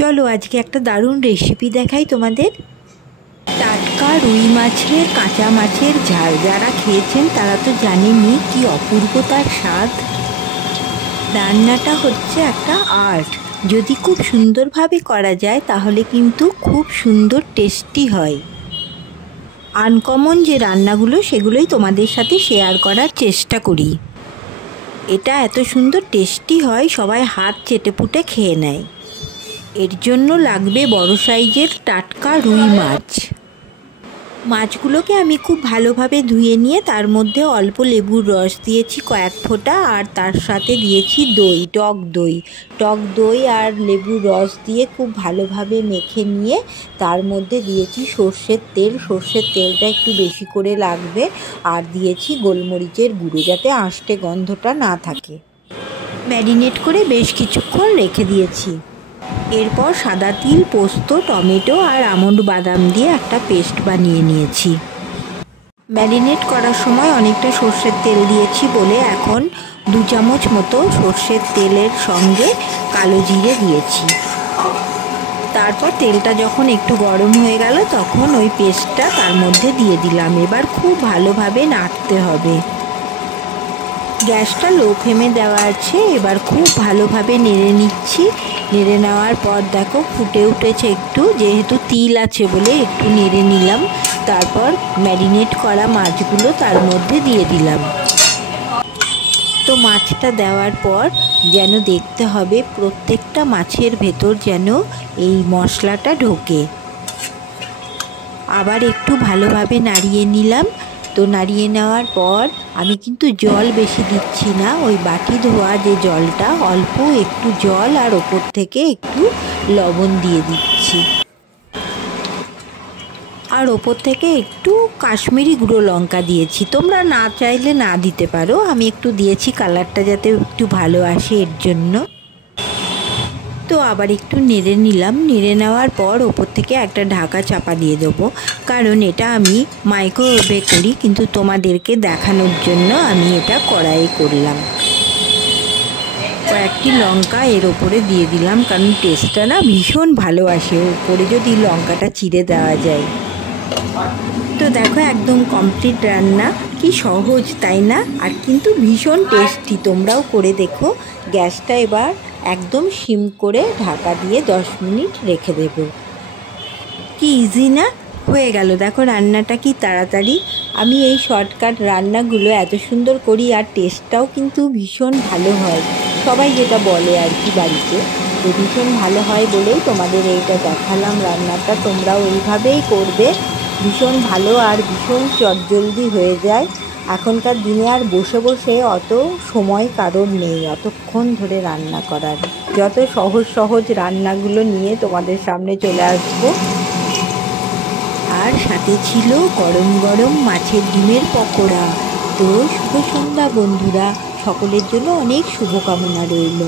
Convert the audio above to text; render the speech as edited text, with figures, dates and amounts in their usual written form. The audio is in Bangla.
চলো আজকে একটা দারুণ রেসিপি দেখাই তোমাদের। টাটকা রুই মাছের কাঁচা মাছের ঝাল যারা খেয়েছেন তারা তো জানেনই কি অপূর্ব তার স্বাদ। রান্নাটা হচ্ছে একটা আর্ট, যদি খুব সুন্দরভাবে করা যায় তাহলে কিন্তু খুব সুন্দর টেস্টি হয়। আনকমন যে রান্নাগুলো সেগুলোই তোমাদের সাথে শেয়ার করার চেষ্টা করি। এটা এত সুন্দর টেস্টি হয়, সবাই হাত চেটেপুটে খেয়ে নেয়। এর জন্য লাগবে বড় সাইজের টাটকা রুই মাছ। মাছগুলোকে আমি খুব ভালোভাবে ধুয়ে নিয়ে তার মধ্যে অল্প লেবুর রস দিয়েছি কয়েক ফোঁটা, আর তার সাথে দিয়েছি দই, টক দই আর লেবুর রস দিয়ে খুব ভালোভাবে মেখে নিয়ে তার মধ্যে দিয়েছি সর্ষের তেলটা একটু বেশি করে লাগবে, আর দিয়েছি গোলমরিচের গুঁড়ো যাতে আঁশটে গন্ধটা না থাকে। ম্যারিনেট করে বেশ কিছুক্ষণ রেখে দিয়েছি। এরপর সাদা তিল, পোস্ত, টমেটো আর আমন্ড বাদাম দিয়ে একটা পেস্ট বানিয়ে নিয়েছি। ম্যারিনেট করার সময় অনেকটা সর্ষের তেল দিয়েছি বলে এখন 2 চামচ মতো সর্ষের তেলের সঙ্গে কালো জিরে দিয়েছি। তারপর তেলটা যখন একটু গরম হয়ে গেল তখন ওই পেস্টটা তার মধ্যে দিয়ে দিলাম। এবার খুব ভালোভাবে নাড়তে হবে। গ্যাসটা লো ফ্লেমে দেওয়া আছে। এবার খুব ভালোভাবে নেড়ে নিচ্ছি। নেড়ে নেওয়ার পর দেখো ফুটে উঠেছে একটু, যেহেতু তিল আছে বলে একটু নেড়ে নিলাম। তারপর ম্যারিনেট করা মাছগুলো তার মধ্যে দিয়ে দিলাম। তো মাছটা দেওয়ার পর যেন দেখতে হবে প্রত্যেকটা মাছের ভেতর যেন এই মশলাটা ঢোকে। আবার একটু ভালোভাবে নাড়িয়ে নিলাম। তো নাড়িয়ে নেওয়ার পর আমি কিন্তু জল বেশি দিচ্ছি না, ওই বাটি ধোয়া যে জলটা, অল্প একটু জল আর ওপর থেকে একটু লবণ দিয়ে দিচ্ছি, আর ওপর থেকে একটু কাশ্মীরি গুঁড়ো লঙ্কা দিয়েছি। তোমরা না চাইলে না দিতে পারো, আমি একটু দিয়েছি কালারটা যাতে একটু ভালো আসে এর জন্য। তো আবার একটু নেড়ে নিলাম। নেড়ে নেওয়ার পর ওপর থেকে একটা ঢাকা চাপা দিয়ে দেবো, কারণ এটা আমি মাইক্রোওয়েভে করি, কিন্তু তোমাদেরকে দেখানোর জন্য আমি এটা কড়াইয়ে করলাম। কয়েকটি লঙ্কা এর ওপরে দিয়ে দিলাম, কারণ টেস্টটা না ভীষণ ভালো আসে ওপরে যদি লঙ্কাটা চিড়ে দেওয়া যায়। তো দেখো একদম কমপ্লিট রান্না, কি সহজ তাই না? আর কিন্তু ভীষণ টেস্টি, তোমরাও করে দেখো। গ্যাসটা এবার একদম সিম করে ঢাকা দিয়ে 10 মিনিট রেখে দেব। কি ইজি না? হয়ে গেল। দেখো রান্নাটা কি তাড়াতাড়ি। আমি এই শর্টকাট রান্নাগুলো এত সুন্দর করি, আর টেস্টটাও কিন্তু ভীষণ ভালো হয়। সবাই যেটা বলে আর কি বাড়িতে, যে ভীষণ ভালো হয় বলেই তোমাদের এইটা দেখালাম রান্নাটা। তোমরাও এইভাবেই করবে, ভীষণ ভালো আর ভীষণ চটজলদি হয়ে যায়। এখনকার দিনে আর বসে বসে অত সময় কারোর নেই অতক্ষণ ধরে রান্না করার। যত সহজ রান্নাগুলো নিয়ে তোমাদের সামনে চলে আসবো। আর সাথে ছিল গরম গরম মাছের ডিমের পকোড়া। তো শুভ সন্ধ্যা বন্ধুরা, সকলের জন্য অনেক শুভকামনা রইল।